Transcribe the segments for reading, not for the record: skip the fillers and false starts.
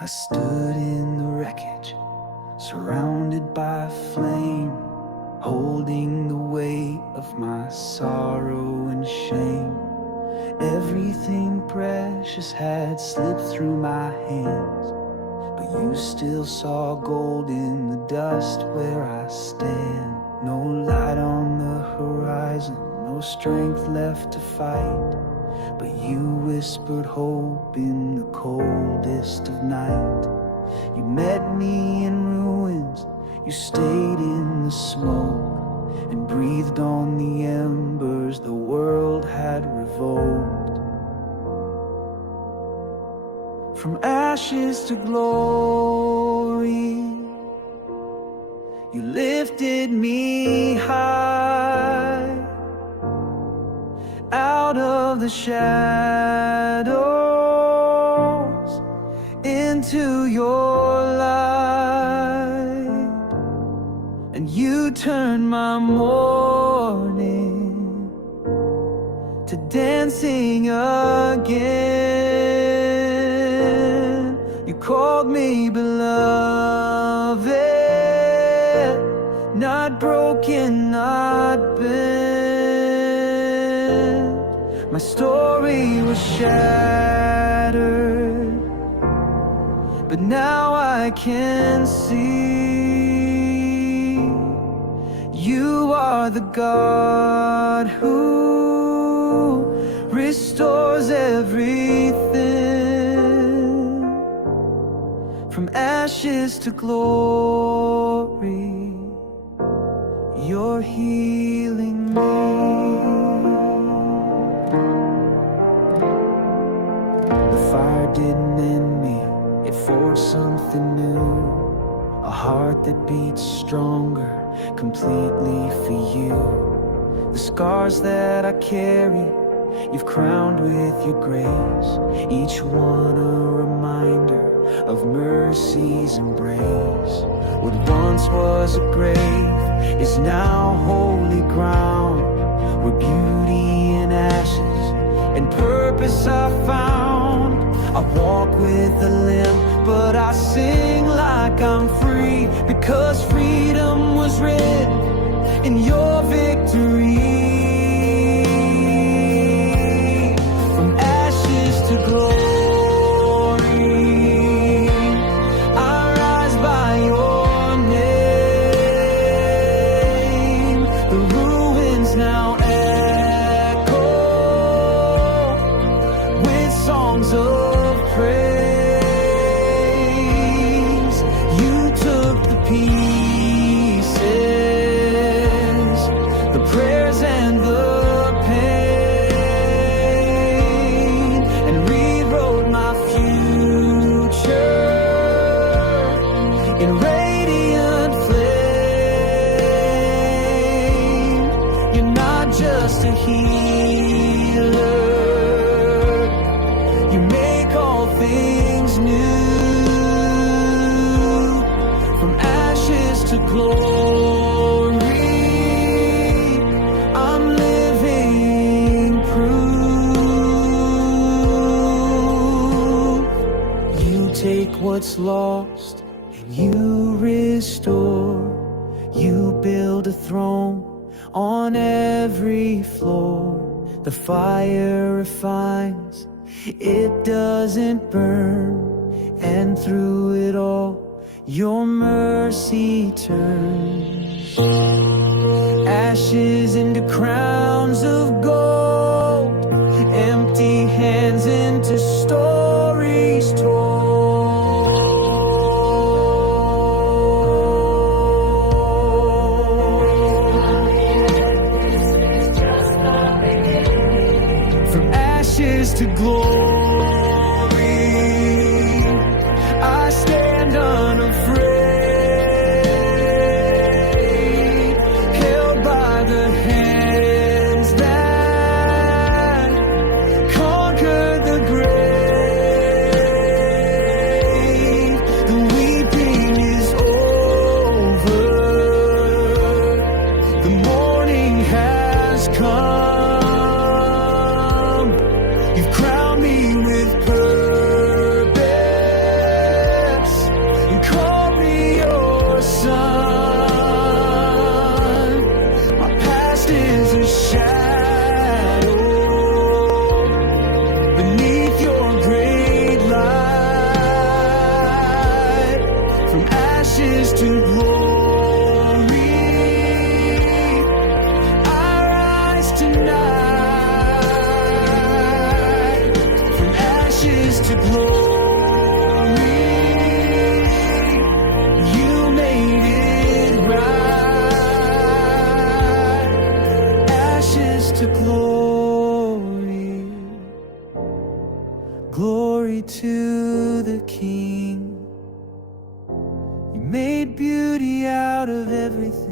I stood in the wreckage, surrounded by flame, holding the weight of my sorrow and shame. Everything precious had slipped through my hands, but you still saw gold in the dust where I stand. No light on the horizon, no strength left to fight, but you whispered hope in the coldest of night. You met me in ruins, you stayed in the smoke, and breathed on the embers the world had revoked. From ashes to glory, you lifted me high, out of the shadows into your light, and you turned my mourning to dancing again. You called me beloved, not broken, not bent. My story was shattered, but now I can see you are the God who restores everything. From ashes to glory, you're healing me. The fire didn't end me, it forged something new. A heart that beats stronger, completely for you. The scars that I carry, you've crowned with your grace. Each one a reminder of mercy's embrace. What once was a grave is now holy ground, where beauty and ashes and purpose are found. I walk with a limp, but I sing like I'm free, because freedom was written in your victory. From ashes to glory, I rise by your name. The ruins now echo with songs of praise. You took the pieces, the prayers and the pain, and rewrote my future in radiant flame. You're not just a healer, you make all things new. From ashes to glory, I'm living proof. You take what's lost and you restore. You build a throne on every floor. The fire refines, it doesn't burn, and through it all your mercy turns ashes into crowns of gold, empty hands into stories told. From ashes to glory, I stand unafraid, held by the hands that conquered the grave. The weeping is over, the morning has come. You've crowned me beneath your great light. From ashes to glory, I rise tonight. From ashes to glory, you made it right. Ashes to glory, glory to the King. You made beauty out of everything.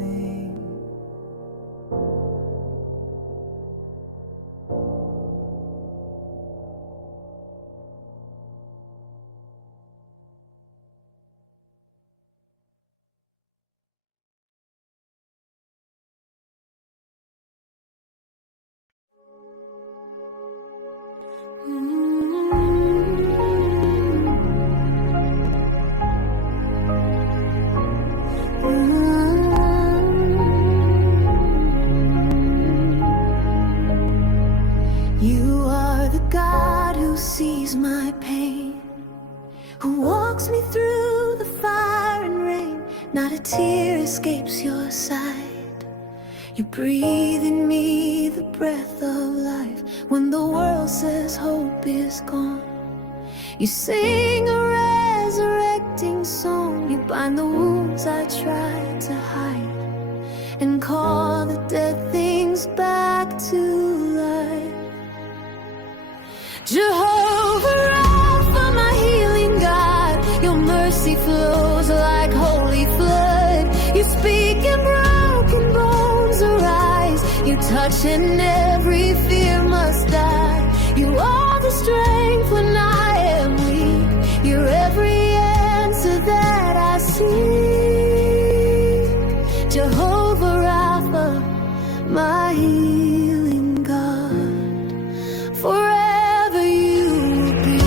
You are the God who sees my pain, who walks me through the fire and rain. Not a tear escapes your sight. You breathe in me the breath of life. When the world says hope is gone, you sing a resurrecting song. You bind the wounds I tried to hide, and call the dead things back to life. Jehovah Rapha, my healing God, your mercy flows like holy flood. You speak and broken bones arise. You touch and every fear must die. You are the strength when I am weak. You're every answer that I seek. Jehovah Rapha, my healing God, forever you will be.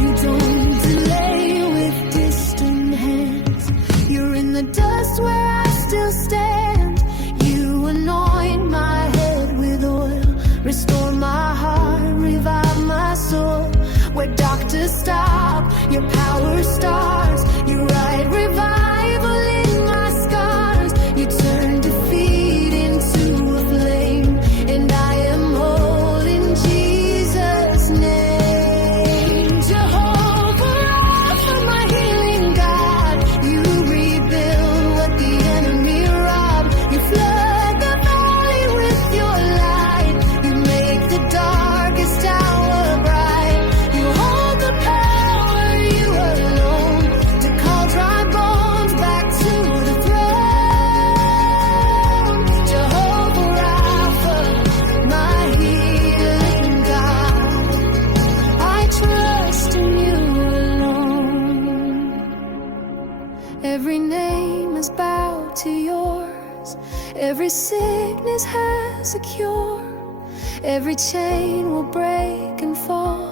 You don't delay with distant hands. You're in the dust where I still stand. You anoint my head with oil, restore my heart, revive my soul. Where doctors stop, your power starts. You write revival in my scars. You turn defeat into a flame, and I am whole in Jesus' name. Jehovah Rapha, my healing God, you rebuild what the enemy robbed. You flood the valley with your light. You make the darkest hour bright. You hold the power, you alone, to call dry bones back to the throne. Jehovah Rapha, my healing God, I trust in you alone. Every name is bowed to yours. Every sickness has a cure. Every chain will break and fall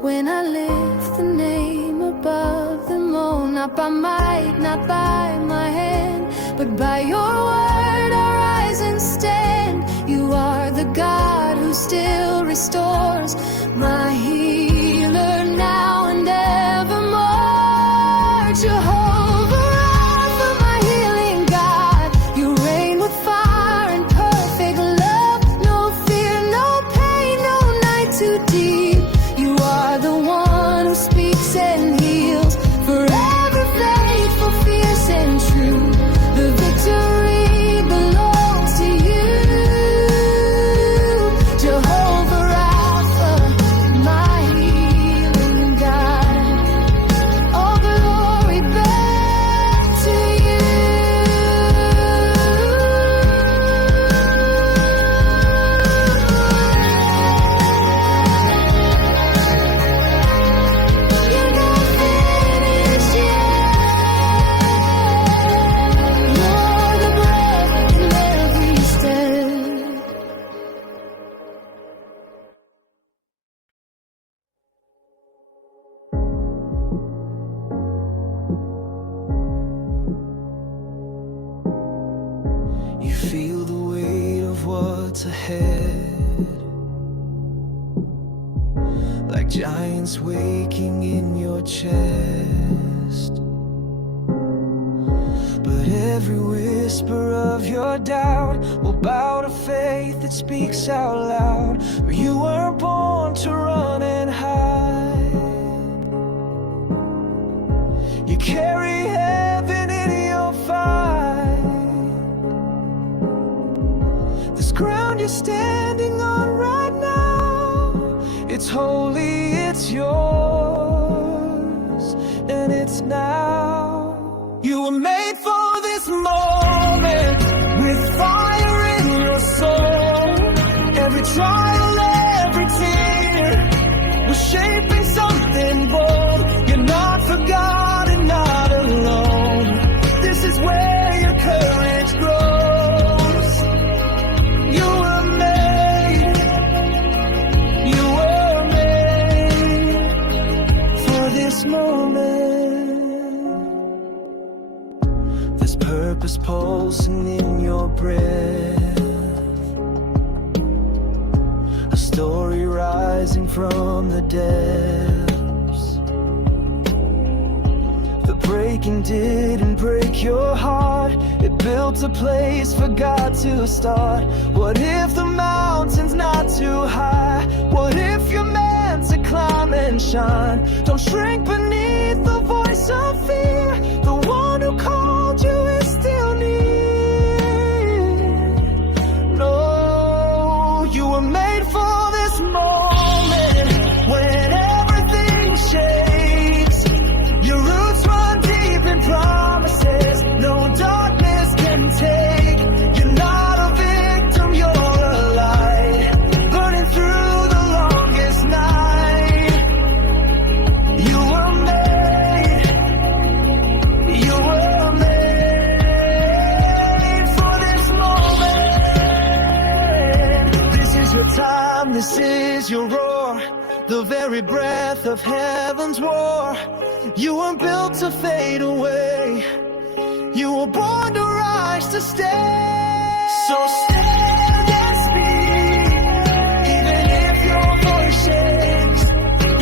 when I lift the name above them all. Not by might, not by my hand, but by your word I rise and stand. You are the God who still restores, my healer now and evermore. Jehovah Rapha, my healing God, you reign with fire and perfect love. No fear, no pain, no night too deep. You are the one who speaks and heals, forever faithful, fierce and true. The victory belongs to you. Jehovah Rapha, my healing God, all glory belongs what's ahead, like giants waking in your chest. But every whisper of your doubt will bow to faith that speaks out loud. You weren't born to run and hide. You carry heaven in your fight. This ground you're standing on right now, it's holy, it's yours, and it's now. You were made for this moment, with fire in your soul. Every trial, every tear was shaping something bold. You're not forgotten, not alone. This is where your courage grows. You were made for this moment. There's purpose pulsing in your breath, a story rising from the depths. The breaking didn't break your heart, it built a place for God to start. What if the mountain's not too high? What if you're meant to climb and shine? Don't shrink beneath the voice of fear. The one who called you is still near. No, you were made for this moment, when everything shakes. Your roots run deep in promises no darkness can take. You're not a victim, you're a light, burning through the longest night. You were made for this moment. This is your time, this is your roar, the very breath of heaven's war. You weren't built to fade away, you were born to rise, to stay. So stand and speak, even if your voice shakes.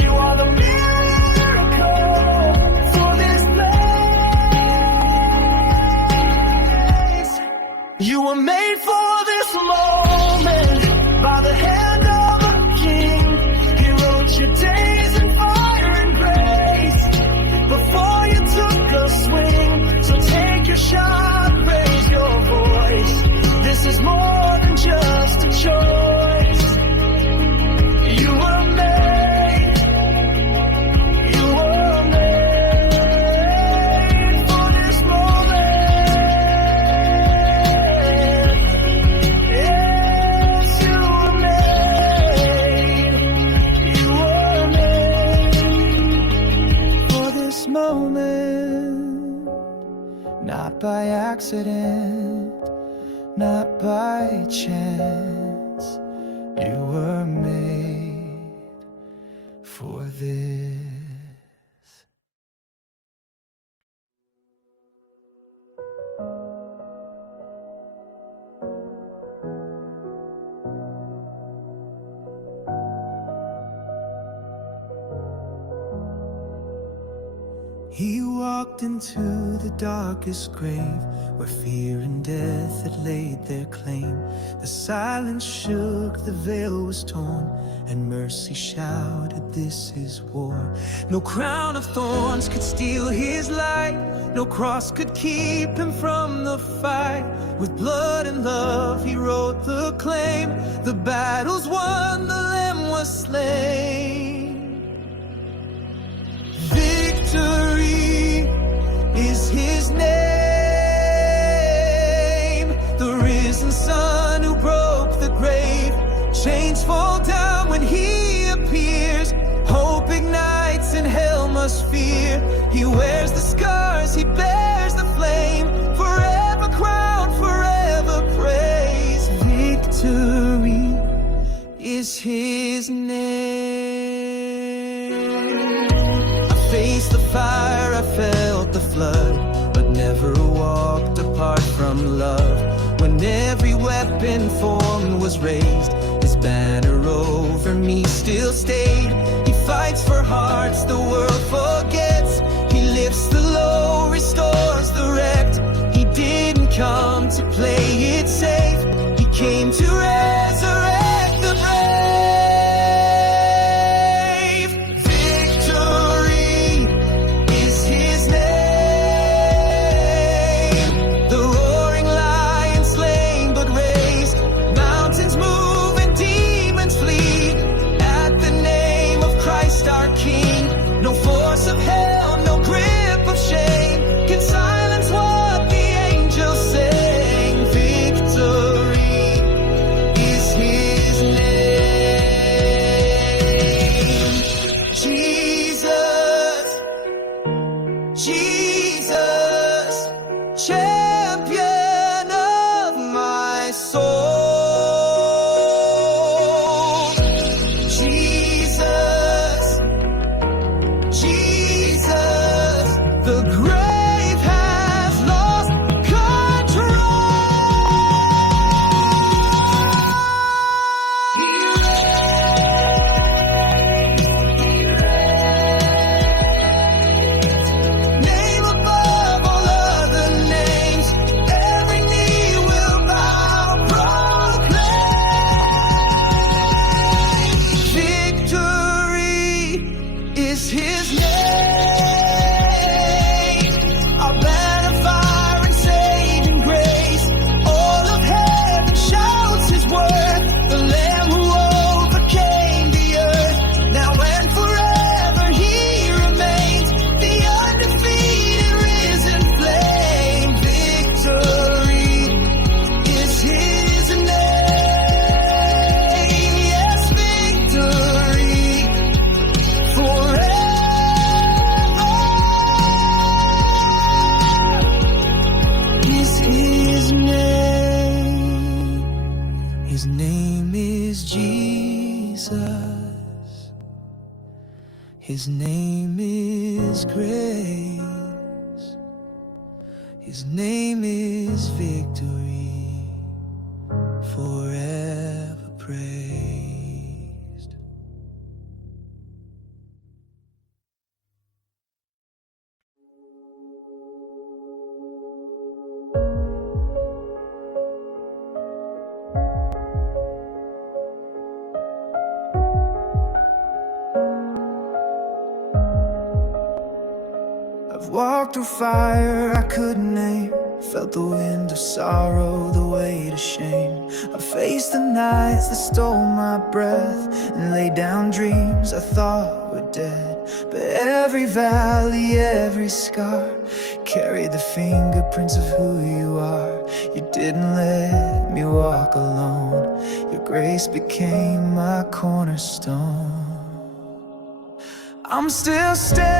You are the miracle for this place. You were made for this moment, by the hand of a king. He wrote your days in fire and grace before you took a swing. So take your shot, raise your voice. This is more than just a choice. You were made for this moment. Yes, you were made for this moment. Not by accident, not by chance. You were made for this. He walked into the darkest grave, where fear and death had laid their claim. The silence shook, the veil was torn, and mercy shouted, this is war. No crown of thorns could steal his light, no cross could keep him from the fight. With blood and love he wrote the claim. The battle's won, the Lamb was slain. Victory is his name. The risen Son who broke the grave. Chains fall down when he appears. Hope ignites and hell must fear. He wears the scars, he bears the flame. Forever crowned, forever praised. Victory is his name. Face the fire angel stayed. He fights for hearts the world forgets. He lifts the low, restores the wrecked. He didn't come to play it safe. He came to resurrect the brave. Victory is his name. The roaring lion slain but raised. Mountains move and demons flee at the name of Christ our King. No force of hell, no grip of shame can silence what the angels sing. Victory is his name. Jesus, Jesus, champion of my soul. Jesus, Jesus, the grave has lost Name above all other names, every knee will bow, proclaim. Victory is his name. Our banner fire and saving grace. All of heaven shouts his worth. The Lamb who overcame the earth. Now and forever he remains. The undefeated risen flame. Victory is his name. Yes, victory forever is his name. His name is Jesus. His name is grace. His name is victory, forever praised. I've walked through fire I couldn't name. Felt the wind of sorrow, the weight of shame. I faced the nights that stole my breath and laid down dreams I thought were dead. But every valley, every scar carried the fingerprints of who you are. You didn't let me walk alone. Your grace became my cornerstone. I'm still standing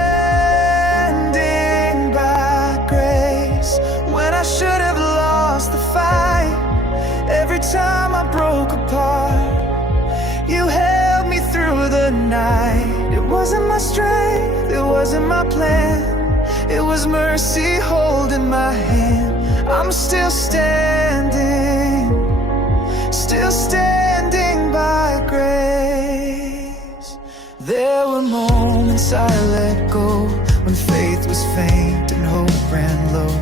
by grace when I should have lost the fight. Every time I broke apart, you held me through the night. It wasn't my strength, it wasn't my plan. It was mercy holding my hand. I'm still standing by grace. There were moments I let go when faith was faint and hope ran low.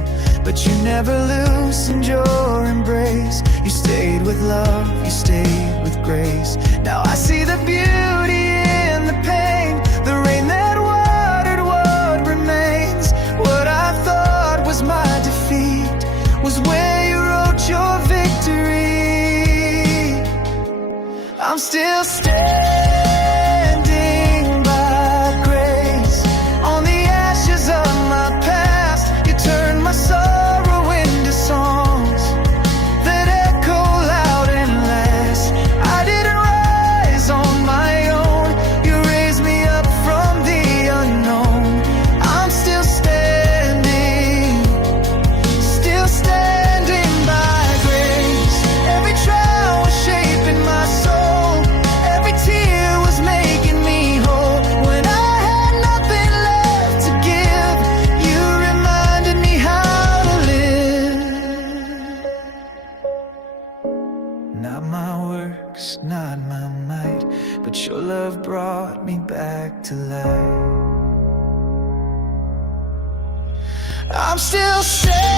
But you never loosened your embrace. You stayed with love, you stayed with grace. Now I see the beauty in the pain, the rain that watered what remains. What I thought was my defeat was where you wrote your victory. I'm still standing by grace on the ashes of my past. You turned my sorrow into songs that echo loud and last. I didn't rise on my own. You raised me up from the unknown. I'm still standing by grace. Every trial was shaping my soul. Every tear back to life. I'm still standing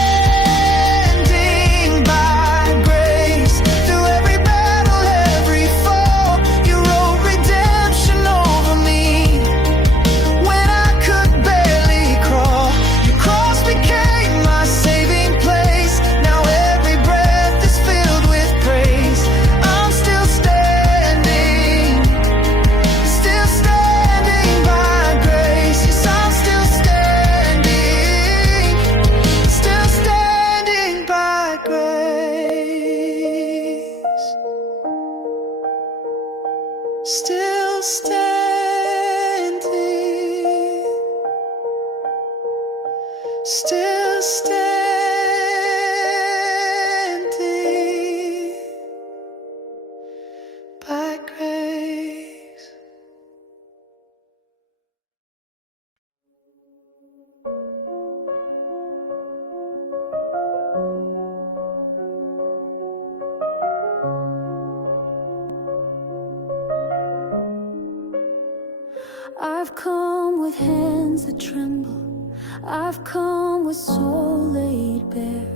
by grace. Through every battle, every fall, you wrote redemption over me. When I could barely crawl, your cross became my saving place. Now every breath is filled with praise. I'm still standing by grace. Yes, I'm still standing by grace. Still standing by grace. I've come with hands that tremble. I've come with soul laid bare.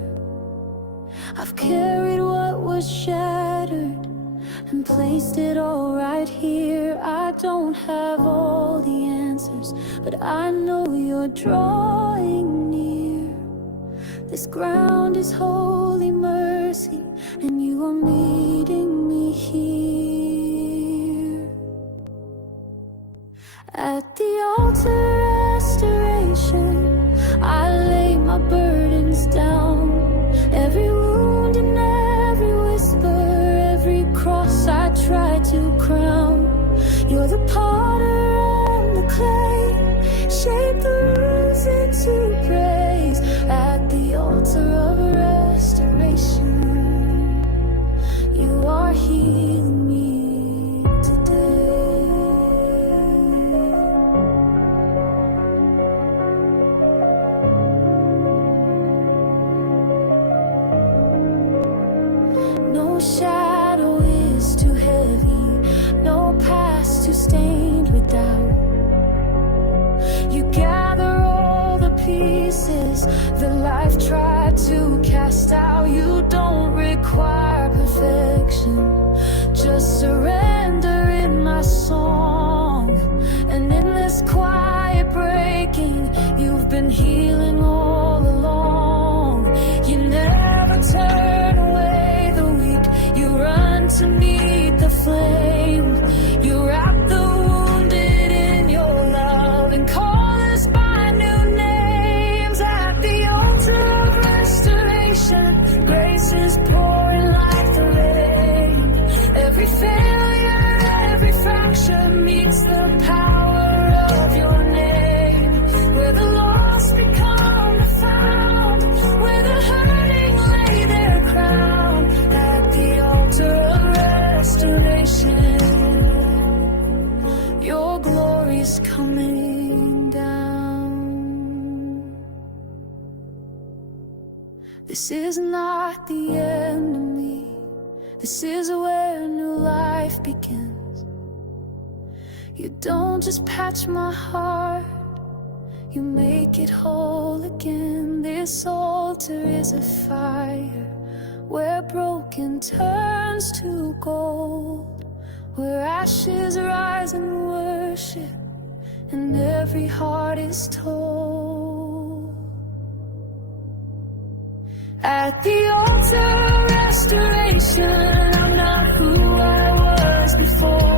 I've carried what was shattered and placed it all right here. I don't have all the answers, but I know you're drawing near. This ground is holy mercy, and you are meeting me here. At the altar restoration, I lay my burdens down. Every wound and every whisper, every cross I try to crown. You're the potter, I'm the clay. Shape the roots into praise. At the altar of restoration, you are healing me today. No shadow is too heavy, no past too stained with doubt. You gather all the pieces that life tried to cast out. You don't require perfection, just surrender in my song. And in this quiet breaking, you've been healing all along. You never turn away the weak, you run to meet the flame. You wrap the wounded in your love and call us by new names. At the altar of restoration, grace is pouring like the rain. Every failure, every fracture meets the power of your name. Where the lost become the found, where the hurting lay their crown. At the altar of restoration, your glory's coming down. This is not the end of me. This is where new life begins. You don't just patch my heart, you make it whole again. This altar is a fire where broken turns to gold, where ashes rise in worship and every heart is told. At the altar of restoration, I'm not who I was before.